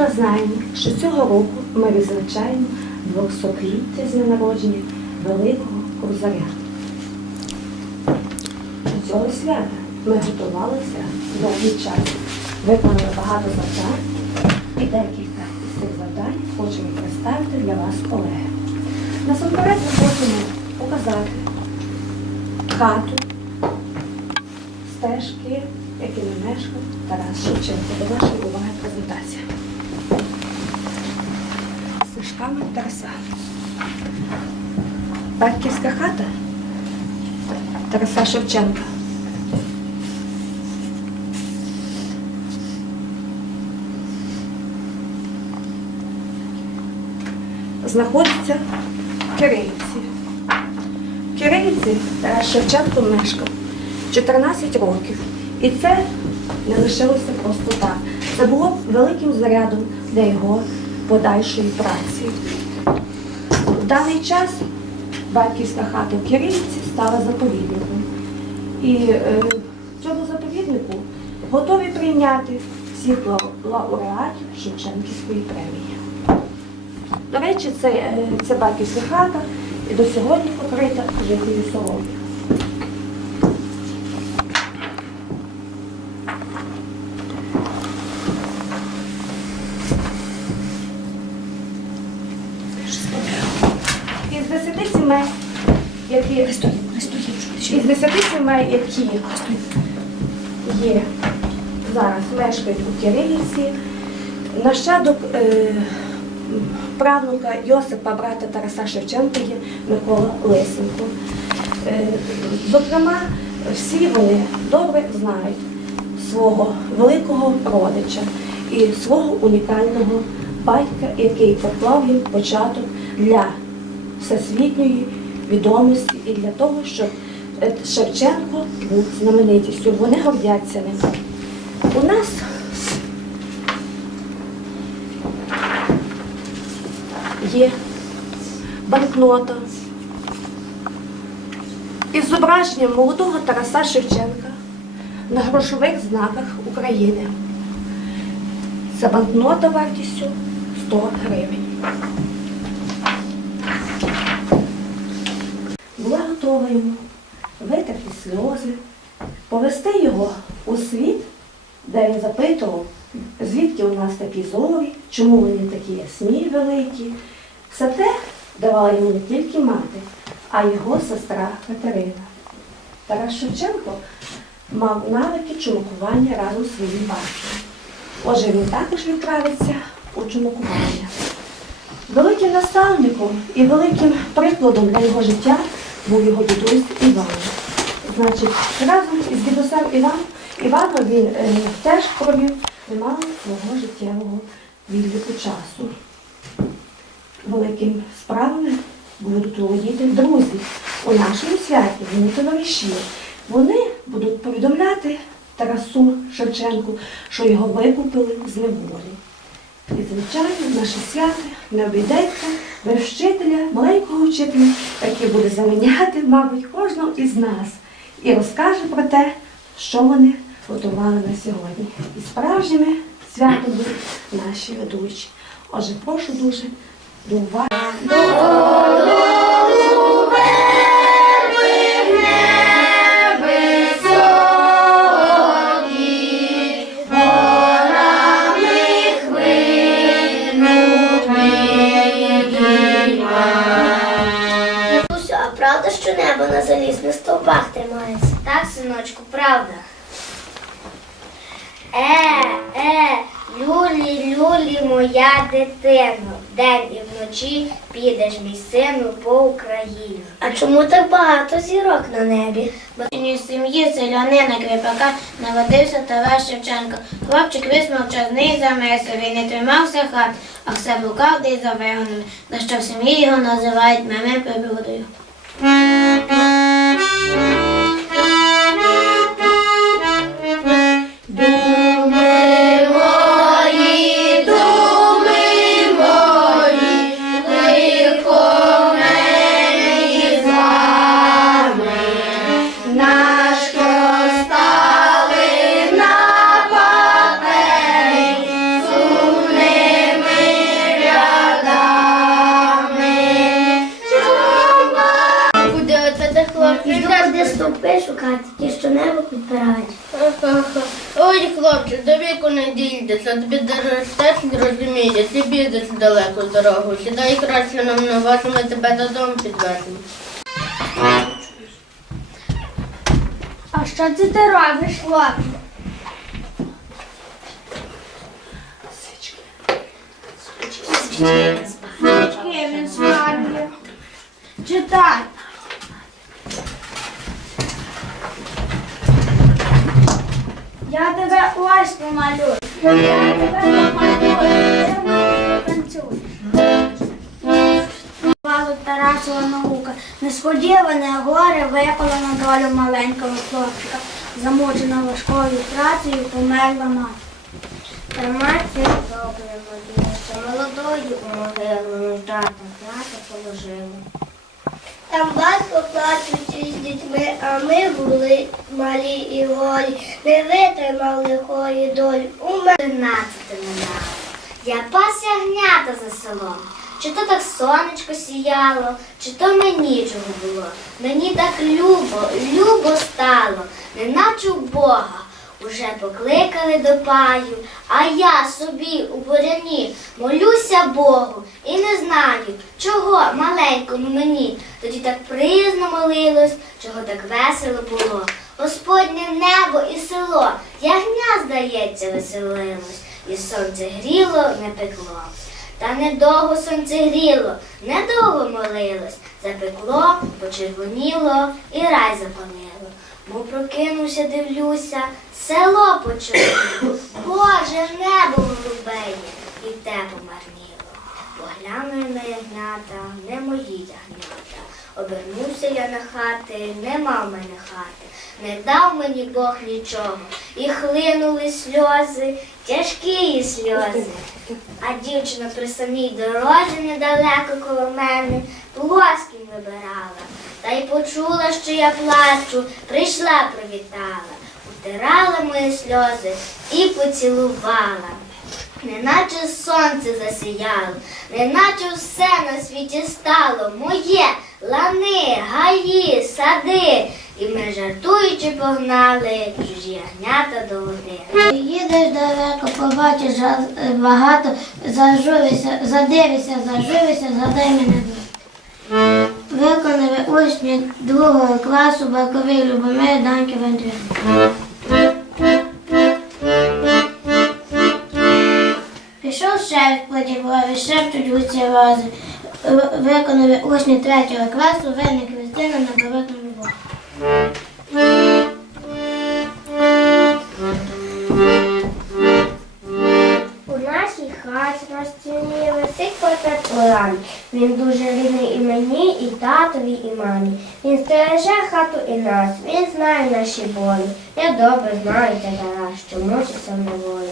добре знаємо, що цього року ми відзначаємо 200-ліття з народження Великого Кобзаря. До цього свята ми готувалися довгий час, виконали багато завдань і декілька з цих завдань хочемо представити для вас, колеги. Насамперед ми хочемо показати хату, стежки, якими мешкав Тарас Шевченко. До вашої уваги презентація. Стежками Тараса. Батьківська хата Тараса Шевченка. Знаходиться в Кирилівці. В Кирилівці Тарас Шевченко мешкав 14 років. І це не лишилося просто так. Це було великим зарядом для його подальшої праці. В даний час батьківська хата в Кирилівці стала заповідником. І е, цьому заповіднику готові прийняти всіх лауреатів Шевченківської премії. До речі, це, е, це батьківська хата і до сьогодні покрита житньою соломою. Із десяти сімей, які із десяти сімей, які є зараз мешкають у Кирилівці, нащадок е, правнука Йосипа, брата Тараса Шевченка є Микола Лисенко. Е, зокрема, всі вони добре знають свого великого родича і свого унікального батька, який поклав їм початок для всесвітньої відомості і для того, щоб Шевченко був знаменитістю. Вони гордяться ним. У нас є банкнота із зображенням молодого Тараса Шевченка на грошових знаках України. Це банкнота вартістю 100 гривень. Була готова йому витерти сльози, повести його у світ, де він запитував, звідки у нас такі зорі, чому вони такі ясні великі. Все те давала йому не тільки мати, а його сестра Катерина. Тарас Шевченко мав навики чумакування разом з своїм батьком. Отже, він також відправиться у чумакування. Великим наставником і великим прикладом для його життя був його дідусь Іван. Значить, разом із дідусем Іван, Іваном він е, теж провів немало свого життєвого відліку часу. Великими справами будуть володіти друзі. У нашому святі вони товариші. Вони будуть повідомляти Тарасу Шевченку, що його викупили з неволі. І, звичайно, наше свято не обійдеться без вчителя, маленького вчителя, який буде заміняти, мабуть, кожного із нас і розкаже про те, що вони готували на сьогодні. І справжніми святом будуть наші ведучі. Отже, прошу дуже до уваги. А правда, що небо на залізних правда. Е, е, люлі, люлі, моя дитино, день і вночі підеш мій сину по Україні. А чому так багато зірок на небі? Бо синій сім'ї селянина Кріпака народився Тарас Шевченко. Хлопчик висмовчазний замисив, він не тримався хат, а все блукав де й за вигонами, за що в сім'ї його називають меми прибрудою. Дійдеться, тобі теж не розуміє, ти підеш далеку дорогу. Сідай краще нам на вас, ми тебе додому підвеземо. А що це ти робиш? Свічки він спалює. Читай. Я тебе ось помалюю. Тарасова наука. Несподіване горе випало на долю маленького хлопчика. Замучена важкою працею померла мати. Та мати добре що молодою у могилу нуждату плати положили. Там батько плачучи з дітьми, а ми були малі і голі, не витримав лихої долі. У мене тринадцяти минало. Я пас ягнята за селом. Чи то так сонечко сіяло, чи то мені чого було. Мені так любо, любо стало, неначе в Бога. Уже покликали до паю, а я собі у буряні молюся Богу і не знаю, чого маленькому мені тоді так приязно молилось, чого так весело було. Господнє небо і село, ягня, здається, веселилось, і сонце гріло, не пекло. Та недовго сонце гріло, недовго молилось, запекло, почервоніло і рай запалило. Мов прокинувся, дивлюся, село почуло. Боже, небо голубеє, і те помарніло. Погляну я на ягнята, не мої ягнята. Обернувся я на хати, нема в мене хати. Не дав мені Бог нічого. І хлинули сльози, тяжкі сльози. А дівчина при самій дорозі недалеко коло мене плоским вибирала. Та й почула, що я плачу, прийшла, привітала, утирала мої сльози і поцілувала. Неначе сонце засіяло, неначе все на світі стало моє, лани, гаї, сади. І ми жартуючи погнали чужі ягнята до води. Їдеш далеко, побачиш багато, зажурися, задивися, згадай мене. Другого класу Баковий Любомир Даньки Андрій. Пішов ще подіброві, шепчуть гуці рози. В- Виконали учні третього класу Винник Христина на Боротну любов. У нашій хаті на стіні висить портрет Олани. Він дуже рідний і мені, і татові, і мамі. Він стереже хату і нас, він знає наші болі. Я добре знаю те Тарас, що мучиться в неволі.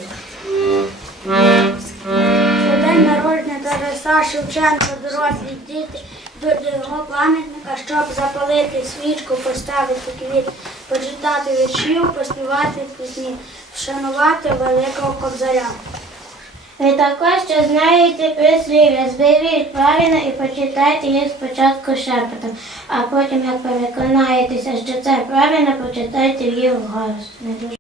У день народження Тараса Шевченка дорослі діти до його пам'ятника, щоб запалити свічку, поставити квіт, почитати віршів, поспівати пісні, вшанувати великого кобзаря. Ви також що знаєте прислів'я, зберіть правильно і почитайте їх спочатку шепотом, а потім, як переконаєтеся, що це правильно, почитайте їх вголос.